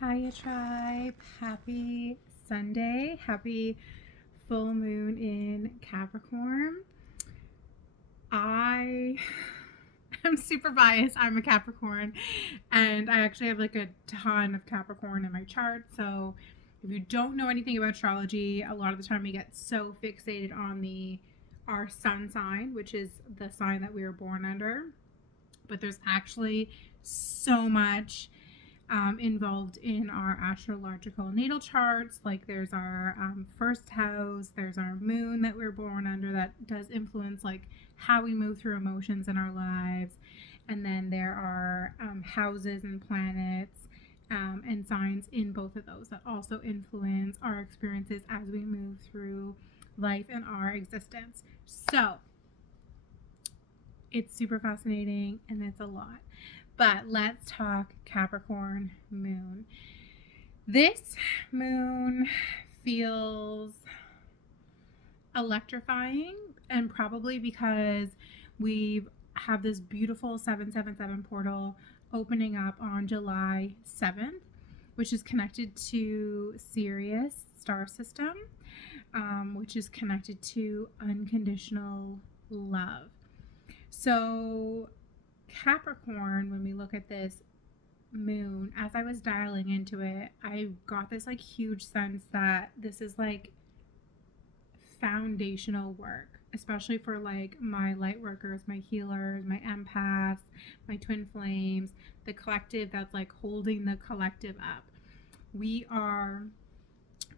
Hiya tribe, happy Sunday, happy full moon in Capricorn. I am super biased. I'm a Capricorn and I actually have like a ton of Capricorn in my chart. So if you don't know anything about astrology, a lot of the time we get so fixated on our sun sign, which is the sign that we were born under. But there's actually so much involved in our astrological natal charts. Like there's our first house, there's our moon that we're born under that does influence like how we move through emotions in our lives. And then there are houses and planets and signs in both of those that also influence our experiences as we move through life and our existence. So it's super fascinating and it's a lot. But let's talk Capricorn moon. This moon feels electrifying, and probably because we have this beautiful 777 portal opening up on July 7th, which is connected to Sirius star system, which is connected to unconditional love. So Capricorn, when we look at this moon, as I was dialing into it, I got this like huge sense that this is like foundational work, especially for like my light workers, my healers, my empaths, my twin flames, the collective that's like holding the collective up. We are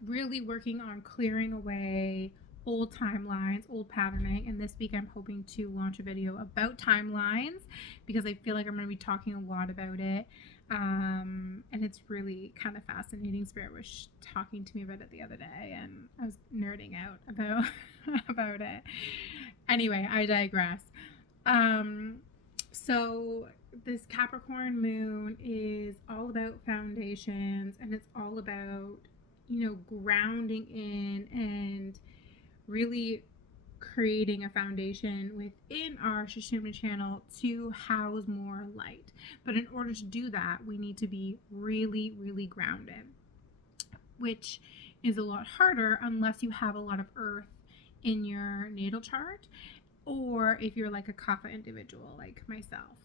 really working on clearing away old timelines, old patterning, and this week I'm hoping to launch a video about timelines because I feel like I'm going to be talking a lot about it, and it's really kind of fascinating. Spirit was talking to me about it the other day and I was nerding out about it. Anyway, I digress. So this Capricorn moon is all about foundations, and it's all about, grounding in and really creating a foundation within our Shishima channel to house more light. But in order to do that, we need to be really, really grounded, which is a lot harder unless you have a lot of earth in your natal chart, or if you're like a kapha individual like myself.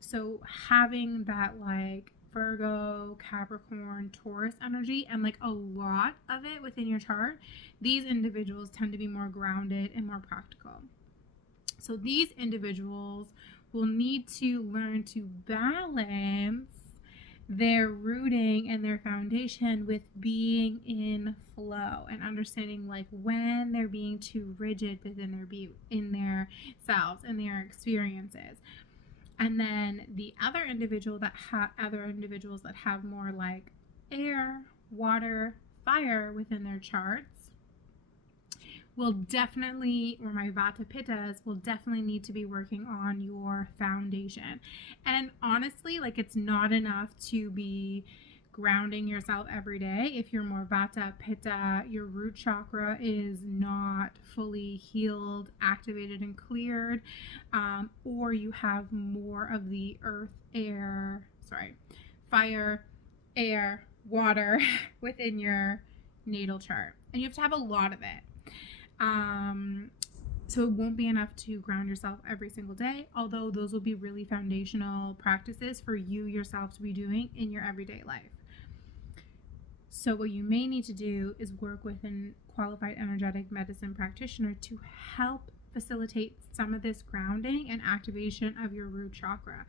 So having that like Virgo, Capricorn, Taurus energy, and like a lot of it within your chart, these individuals tend to be more grounded and more practical. So these individuals will need to learn to balance their rooting and their foundation with being in flow and understanding like when they're being too rigid within their selves and their experiences. And then the other individuals that have more like air, water, fire within their charts will definitely, or my Vata Pittas, will definitely need to be working on your foundation. And honestly, like it's not enough to be grounding yourself every day. If you're more Vata Pitta, your root chakra is not fully healed, activated, and cleared, or you have more of the fire, air, water within your natal chart. And you have to have a lot of it. So it won't be enough to ground yourself every single day, although those will be really foundational practices for you yourself to be doing in your everyday life. So what you may need to do is work with a qualified energetic medicine practitioner to help facilitate some of this grounding and activation of your root chakra.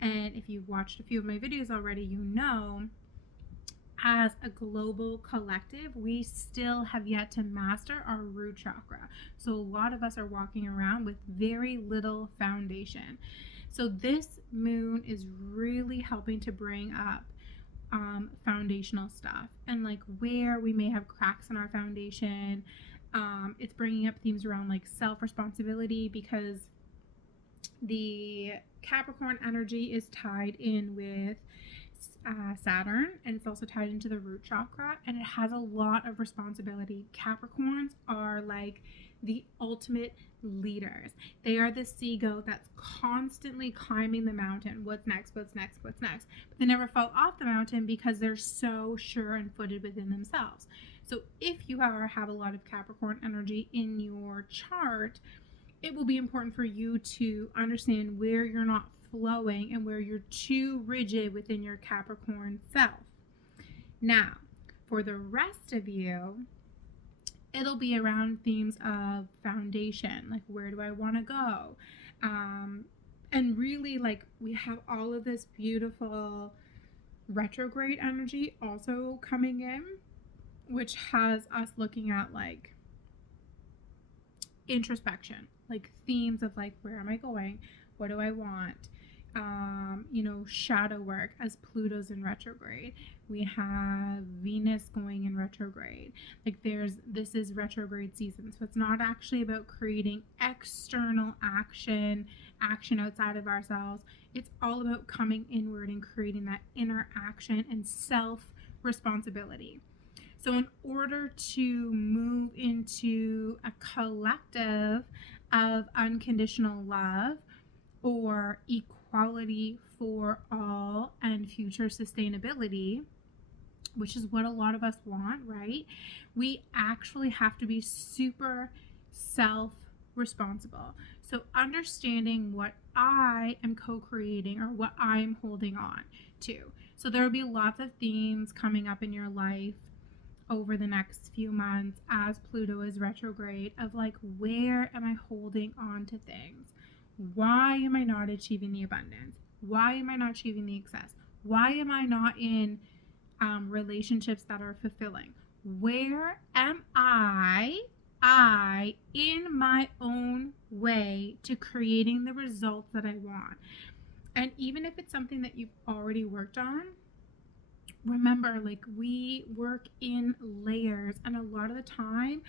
And if you've watched a few of my videos already, you know, as a global collective, we still have yet to master our root chakra. So a lot of us are walking around with very little foundation. So this moon is really helping to bring up foundational stuff and like where we may have cracks in our foundation. It's bringing up themes around like self-responsibility, because the Capricorn energy is tied in with Saturn, and it's also tied into the root chakra, and it has a lot of responsibility. Capricorns are like the ultimate leaders. They are the sea goat that's constantly climbing the mountain. What's next? What's next? What's next? But they never fall off the mountain because they're so sure and footed within themselves. So if you have a lot of Capricorn energy in your chart, it will be important for you to understand where you're not flowing and where you're too rigid within your Capricorn self. Now, for the rest of you, it'll be around themes of foundation, like where do I want to go? And really, like, we have all of this beautiful retrograde energy also coming in, which has us looking at like introspection, like themes of like, where am I going? What do I want? Shadow work as Pluto's in retrograde. We have Venus going in retrograde. Like this is retrograde season. So it's not actually about creating external action outside of ourselves. It's all about coming inward and creating that inner action and self-responsibility. So in order to move into a collective of unconditional love or equality for all and future sustainability, which is what a lot of us want, right? We actually have to be super self-responsible. So understanding what I am co-creating or what I'm holding on to. So there will be lots of themes coming up in your life over the next few months as Pluto is retrograde of like, where am I holding on to things? Why am I not achieving the abundance? Why am I not achieving the success? Why am I not in relationships that are fulfilling? Where am I in my own way to creating the results that I want? And even if it's something that you've already worked on, remember, like, we work in layers, and a lot of the time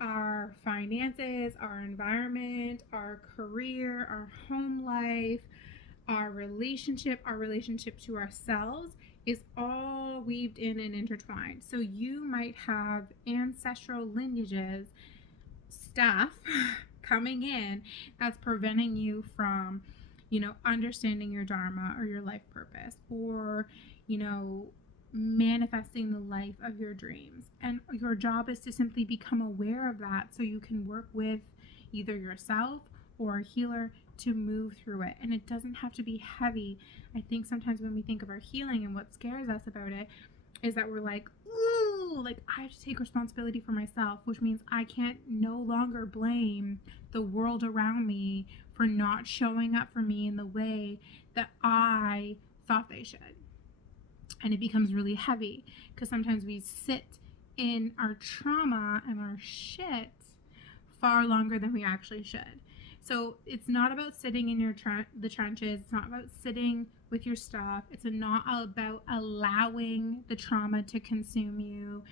our finances, our environment, our career, our home life, our relationship to ourselves is all weaved in and intertwined. So you might have ancestral lineages stuff coming in that's preventing you from, understanding your dharma or your life purpose, or, manifesting the life of your dreams. And your job is to simply become aware of that so you can work with either yourself or a healer to move through it. And it doesn't have to be heavy. I think sometimes when we think of our healing and what scares us about it is that we're like, ooh, like I have to take responsibility for myself, which means I can't no longer blame the world around me for not showing up for me in the way that I thought they should. And it becomes really heavy because sometimes we sit in our trauma and our shit far longer than we actually should. So it's not about sitting in the trenches. It's not about sitting with your stuff. It's not about allowing the trauma to consume you.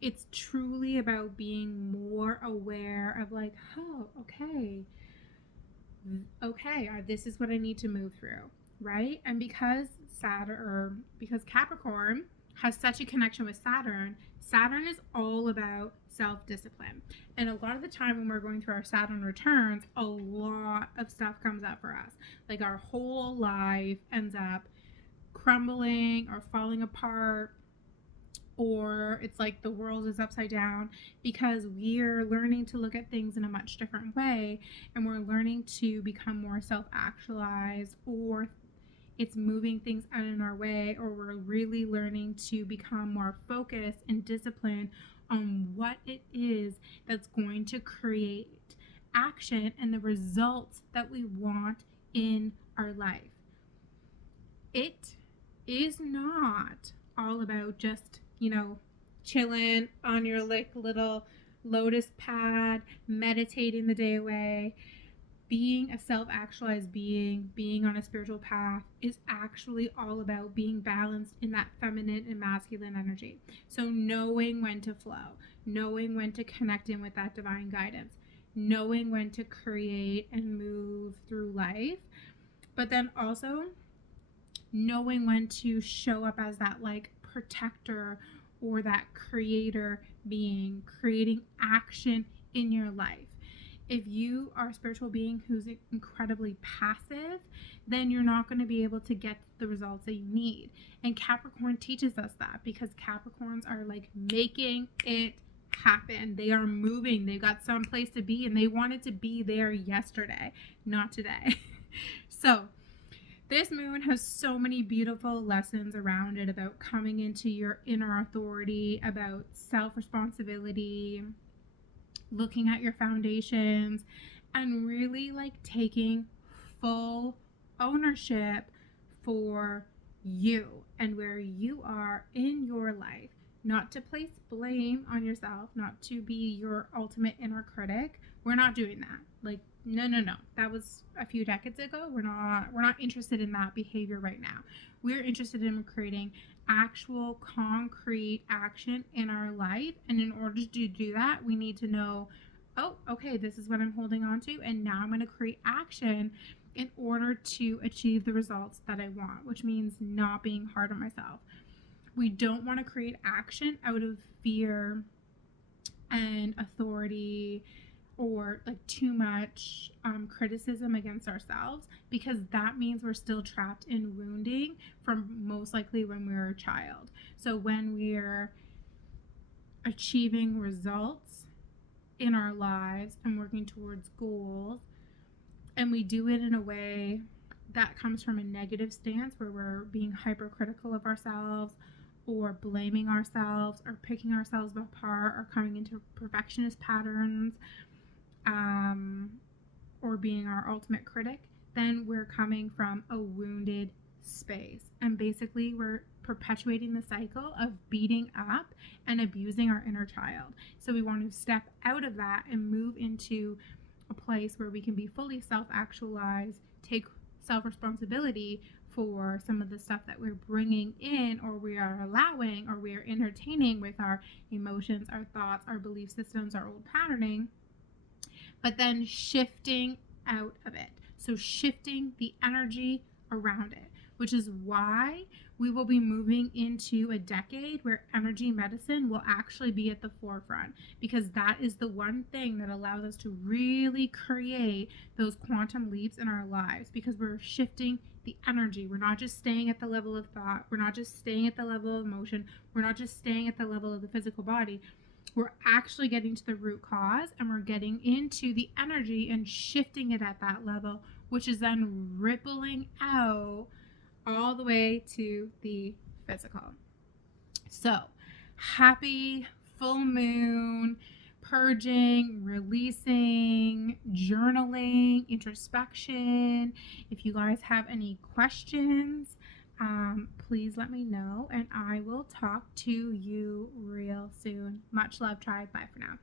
It's truly about being more aware of like, oh, okay, this is what I need to move through, right? And because Capricorn has such a connection with Saturn is all about self-discipline. And a lot of the time when we're going through our Saturn returns, a lot of stuff comes up for us. Like our whole life ends up crumbling or falling apart, or it's like the world is upside down because we're learning to look at things in a much different way, and we're learning to become more self-actualized, or it's moving things out in our way, or we're really learning to become more focused and disciplined on what it is that's going to create action and the results that we want in our life. It is not all about just, chilling on your like little lotus pad, meditating the day away. Being a self-actualized being on a spiritual path is actually all about being balanced in that feminine and masculine energy. So knowing when to flow, knowing when to connect in with that divine guidance, knowing when to create and move through life, but then also knowing when to show up as that like protector or that creator being, creating action in your life. If you are a spiritual being who's incredibly passive, then you're not going to be able to get the results that you need. And Capricorn teaches us that, because Capricorns are like making it happen. They are moving. They've got some place to be, and they wanted to be there yesterday, not today. So this moon has so many beautiful lessons around it about coming into your inner authority, about self-responsibility, looking at your foundations, and really like taking full ownership for you and where you are in your life. Not to place blame on yourself, not to be your ultimate inner critic. We're not doing that. Like, no. That was a few decades ago. We're not interested in that behavior right now. We're interested in creating actual concrete action in our life. And in order to do that, we need to know, oh, okay, this is what I'm holding on to. And now I'm going to create action in order to achieve the results that I want, which means not being hard on myself. We don't want to create action out of fear and authority or like too much criticism against ourselves, because that means we're still trapped in wounding from most likely when we were a child. So when we're achieving results in our lives and working towards goals, and we do it in a way that comes from a negative stance where we're being hypercritical of ourselves, or blaming ourselves, or picking ourselves apart, or coming into perfectionist patterns, or being our ultimate critic, then we're coming from a wounded space. And basically we're perpetuating the cycle of beating up and abusing our inner child. So we want to step out of that and move into a place where we can be fully self-actualized, take self-responsibility for some of the stuff that we're bringing in, or we are allowing, or we are entertaining with our emotions, our thoughts, our belief systems, our old patterning, but then shifting out of it. So shifting the energy around it, which is why we will be moving into a decade where energy medicine will actually be at the forefront, because that is the one thing that allows us to really create those quantum leaps in our lives, because we're shifting the energy. We're not just staying at the level of thought. We're not just staying at the level of emotion. We're not just staying at the level of the physical body. We're actually getting to the root cause, and we're getting into the energy and shifting it at that level, which is then rippling out all the way to the physical. So, happy full moon, purging, releasing, journaling, introspection. If you guys have any questions, please let me know, and I will talk to you real soon. Much love, tribe. Bye for now.